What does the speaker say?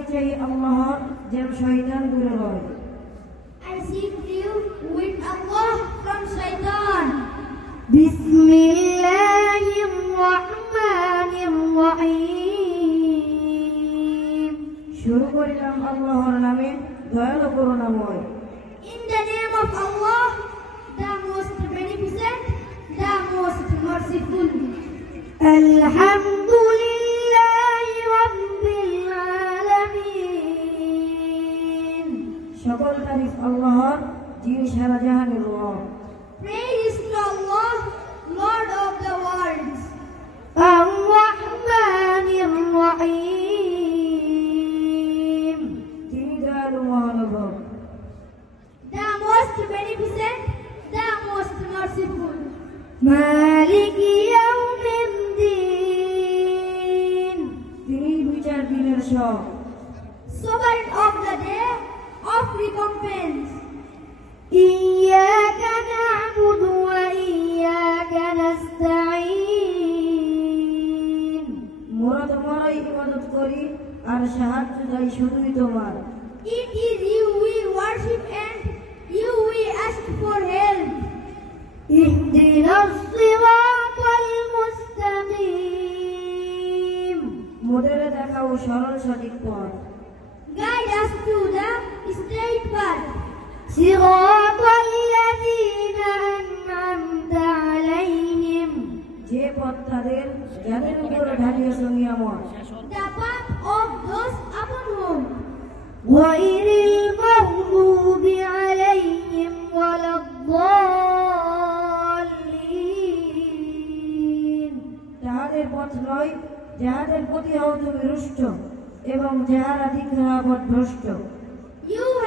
চাই আল্লাহর যেন শয়তান দূরে হয় I seek you with Allah from Shaitan. بسم الله الرحمن الرحيم শুরু করিলাম আল্লাহর নামে দয়ালু করুণাময় In the name of Allah, the most beneficent, the most merciful. الحمد সকল তারিফ আল্লাহর যিনি সারা জাহানের রব Praise to Allah, Lord of the worlds. الرحمن الرحيم তিনি দয়ালু মহানুভব The most beneficent, the most merciful. مالك يوم الدين তিনি বিচার দিনের সব Sovereign of the day of recompense. إياك نعبد وإياك نستعين মোরা তোমারই ইবাদত করি আর সাহায্য চাই শুধুই তোমার It is you we worship and you we ask for help. اهدنا الصراط المستقيم মোদেরে দেখাও সরল সঠিক পথ Guide us to the straight path. صراط الذين أنعمت عليهم যে পথ তাদের যাদের উপরে ঢালিয়েছ নিয়ামত The path of those upon whom غير المغضوب عليهم ولا الضالين তাহাদের পথ নয় যাহাদের প্রতি হও তুমি রুষ্ট এবং যাহারা দিক ভ্রষ্ট You